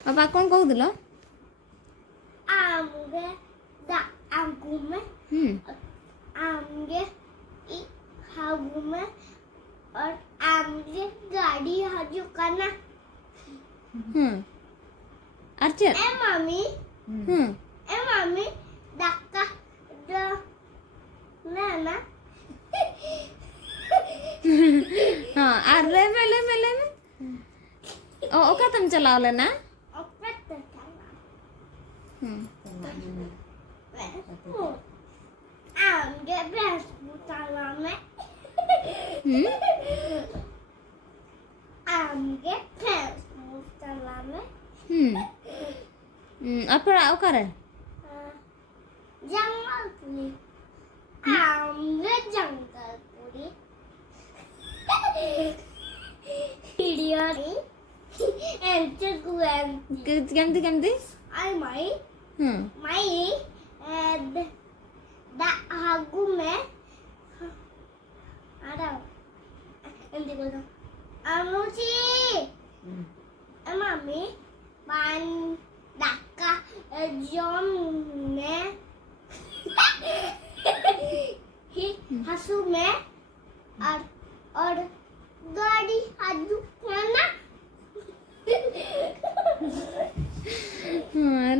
ବାପା କ'ଣ କହୁଥିଲ? आमगे आगू में आमगे हागू में और आमगे गाड़ी हाजू करना अर्चर ए मम्मी धक्का ना ना हाँ और ले में ओ ओका तुम चलाओ ले ना आमगे भैंस चला में आमगे भैंस चला में अपरा ओका रे जंगल पूरी आमगे जंगल पूरी वीडियो एंटर केमती आई माई दा हागू में आदा एंटी बोलो अमुची मम्मी पान धक्का जम में हंसू में और गाड़ी हाजू खाना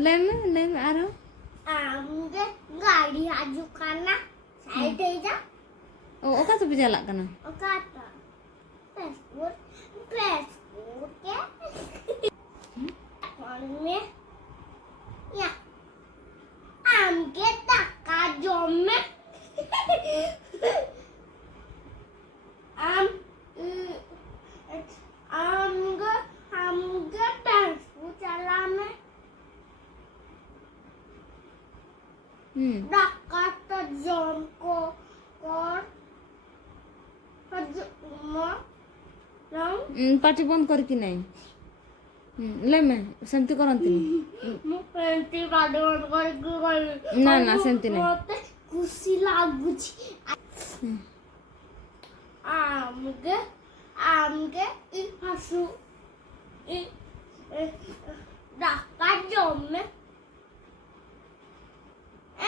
ले में आरो आमगे गाड़ी हाजू खाना साइड हे जा ओ ओका तो बिजला कना ओकाता फेसबुक के और में या आमगे धक्का जम में हमगे फेसबुक चला में धक्का तो जम को और पार्टी बंद करके नहीं ले में सेमती करंती मु पेंटी पार्टी बंद करके ना ना सेमती नहीं मते खुशी लागुची आमगे इ हसू इ धक्का जम में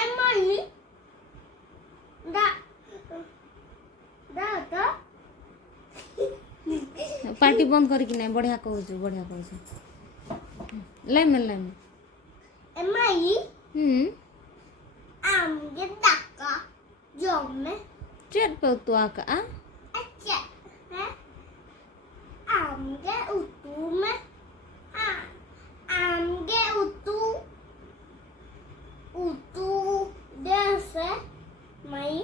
एमनी दा तो पार्टी बंद करके नहीं बढ़िया कहू ले में एमई आमगे धक्का जम में चेट पे तू आका अच्छा है आमगे उतू में आमगे उतू जैसे मई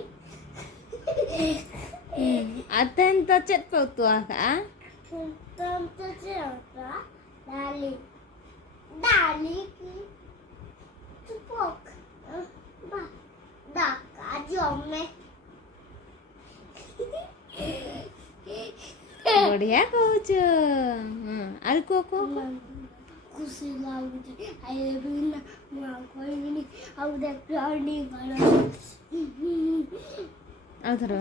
अतन तो चेट पे तू आका तुम तो चलता डाली की चुपक धक्का जम में बढ़िया कहूच आर को खुशी लाଗୁଛି ଆଇବି ନା ମୁଁ କହିବିନି ଆଉ ଦେଖ ଆଉ ନି ଗଲା आधर